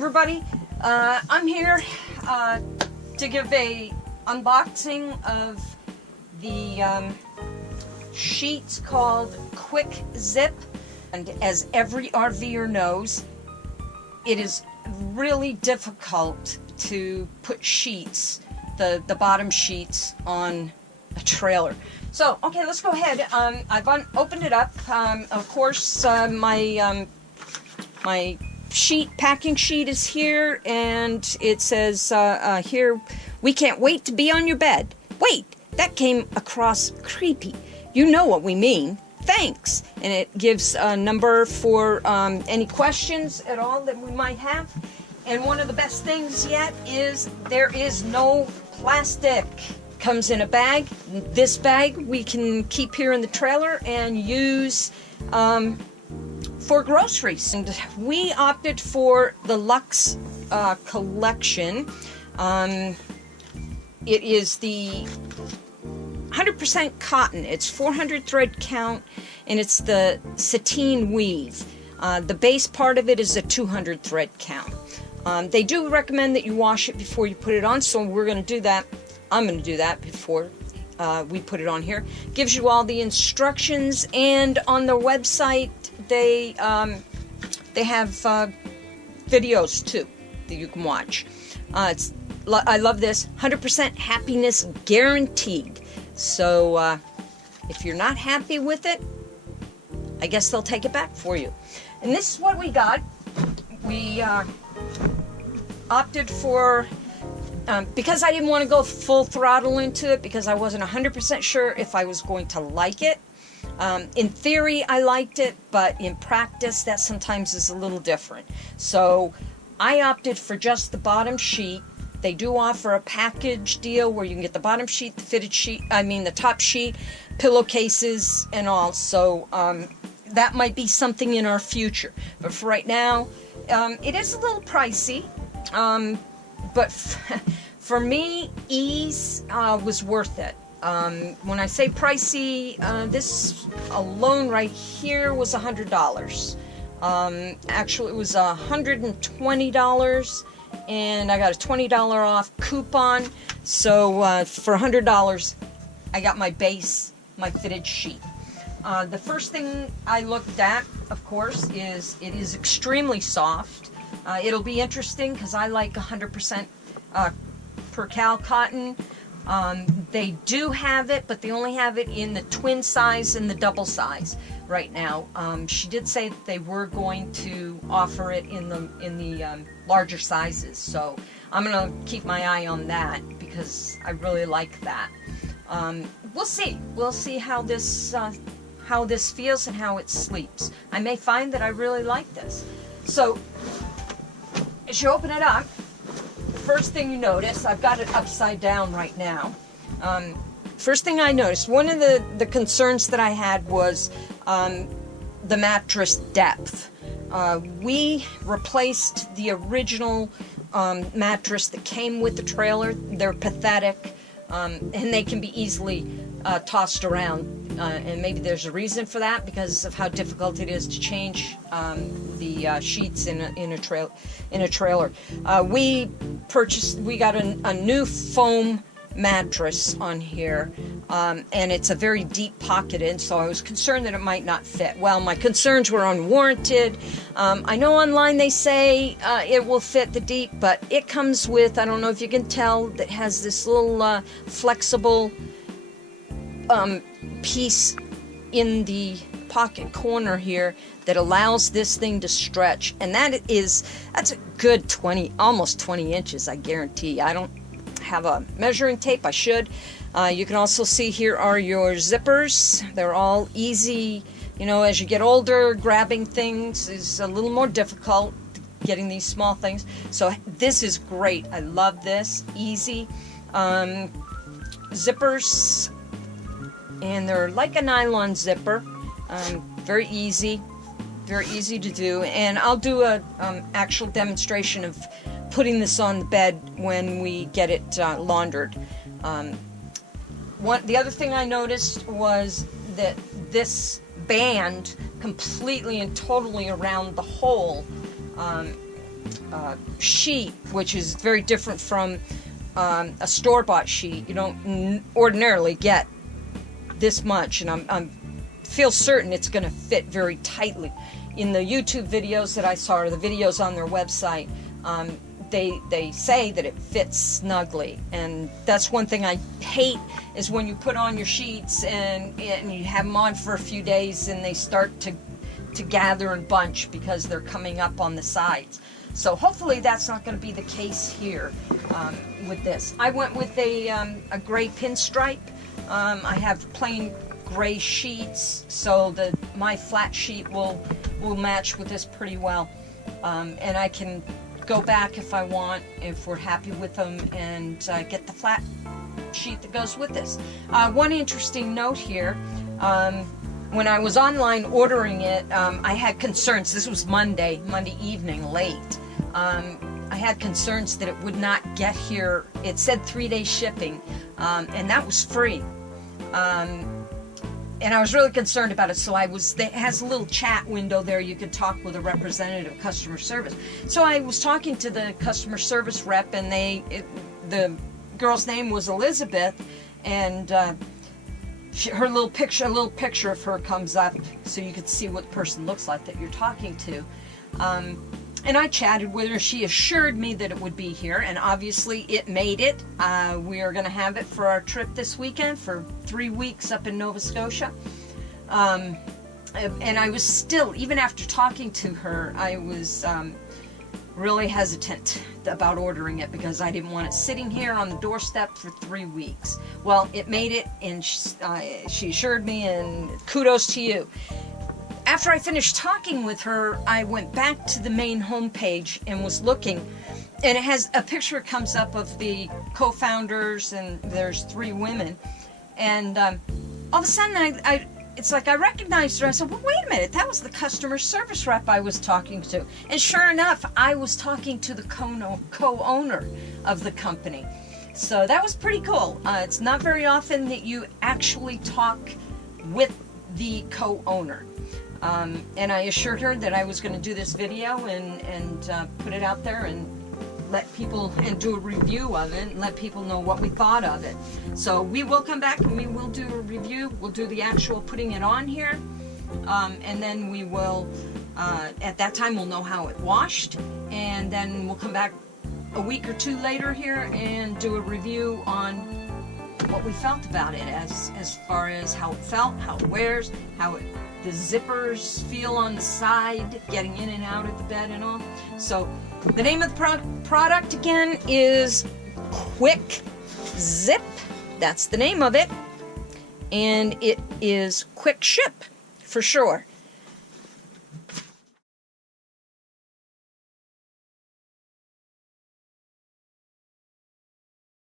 everybody, I'm here to give a unboxing of the sheets called QuickZip. And as every RVer knows, it is really difficult to put sheets, the bottom sheets, on a trailer. So, okay, let's go ahead. I've opened it up. Of course, my packing sheet is here, and it says here, "We can't wait to be on your bed." Wait, that came across creepy. You know what we mean. Thanks. And it gives a number for any questions at all that we might have. And one of the best things yet is there is no plastic. Comes in a bag. This bag we can keep here in the trailer and use for groceries. And we opted for the Luxe collection. It is the 100% cotton. It's 400 thread count, and it's the sateen weave. The base part of it is a 200 thread count. They do recommend that you wash it before you put it on, so we're going to do that. I'm going to do that before we put it on here. Gives you all the instructions, and on their website they have videos too that you can watch. I love this. 100% happiness guaranteed. So if you're not happy with it, I guess they'll take it back for you. And this is what we got. We opted for, because I didn't want to go full throttle into it, because I wasn't 100% sure if I was going to like it. In theory, I liked it, but in practice, that sometimes is a little different. So I opted for just the bottom sheet. They do offer a package deal where you can get the bottom sheet, the fitted sheet, the top sheet, pillowcases, and all. So that might be something in our future. But for right now, it is a little pricey. But for me, ease was worth it. When I say pricey, this alone right here was $100. Actually, it was $120. And I got a $20 off coupon. So for $100, I got my base, my fitted sheet. The first thing I looked at, of course, is it is extremely soft. It'll be interesting because I like 100% per cal cotton. They do have it, but they only have it in the twin size and the double size right now. She did say that they were going to offer it in the larger sizes, so I'm gonna keep my eye on that because I really like that. We'll see how this feels and how it sleeps. I may find that I really like this. So as you open it up, first thing you notice, I've got it upside down right now. First thing I noticed, one of the concerns that I had was the mattress depth. We replaced the original mattress that came with the trailer. They're pathetic, and they can be easily tossed around. And maybe there's a reason for that because of how difficult it is to change the sheets in a trailer. We got a new foam mattress on here, and it's a very deep pocketed, so I was concerned that it might not fit. Well, my concerns were unwarranted. I know online they say it will fit the deep, but it comes with, I don't know if you can tell, that has this little flexible piece in the pocket corner here that allows this thing to stretch, and that's a good almost 20 inches, I guarantee. I don't have a measuring tape. I should. You can also see here are your zippers. They're all easy. You know, as you get older, grabbing things is a little more difficult, getting these small things. So this is great. I love this. Easy. Zippers, and they're like a nylon zipper. Very easy to do. And I'll do a actual demonstration of putting this on the bed when we get it laundered. The other thing I noticed was that this band completely and totally around the hole sheet, which is very different from a store-bought sheet. You don't ordinarily get this much, and I'm feel certain it's going to fit very tightly. In the YouTube videos that I saw, or the videos on their website, they say that it fits snugly, and that's one thing I hate, is when you put on your sheets and you have them on for a few days and they start to gather and bunch because they're coming up on the sides. So hopefully that's not going to be the case here with this. I went with a gray pinstripe. I have plain gray sheets, so my flat sheet will match with this pretty well, and I can go back if I want, if we're happy with them, and get the flat sheet that goes with this. One interesting note here, when I was online ordering it, I had concerns. This was Monday evening, late. I had concerns that it would not get here. It said 3-day shipping, and that was free. And I was really concerned about it, so it has a little chat window there. You could talk with a representative of customer service. So I was talking to the customer service rep, and the girl's name was Elizabeth, and her little picture of her comes up, so you could see what the person looks like that you're talking to. And I chatted with her. She assured me that it would be here, and obviously it made it. We are going to have it for our trip this weekend for 3 weeks up in Nova Scotia. And I was still, even after talking to her, I was really hesitant about ordering it because I didn't want it sitting here on the doorstep for 3 weeks. Well, it made it, and she assured me, and kudos to you. After I finished talking with her, I went back to the main homepage and was looking, and it has a picture comes up of the co-founders, and there's 3 women, and all of a sudden it's like I recognized her. I said, well, wait a minute, that was the customer service rep I was talking to. And sure enough, I was talking to the co-owner of the company. So that was pretty cool. It's not very often that you actually talk with the co-owner. And I assured her that I was going to do this video and put it out there and let people, and do a review of it, and let people know what we thought of it. So we will come back and we will do a review. We'll do the actual putting it on here, and then we will, at that time we'll know how it washed, and then we'll come back a week or 2 later here and do a review on what we felt about it, as far as how it felt, how it wears, how the zippers feel on the side, getting in and out of the bed and all. So the name of the product again is QuickZip. That's the name of it. And it is quick ship for sure.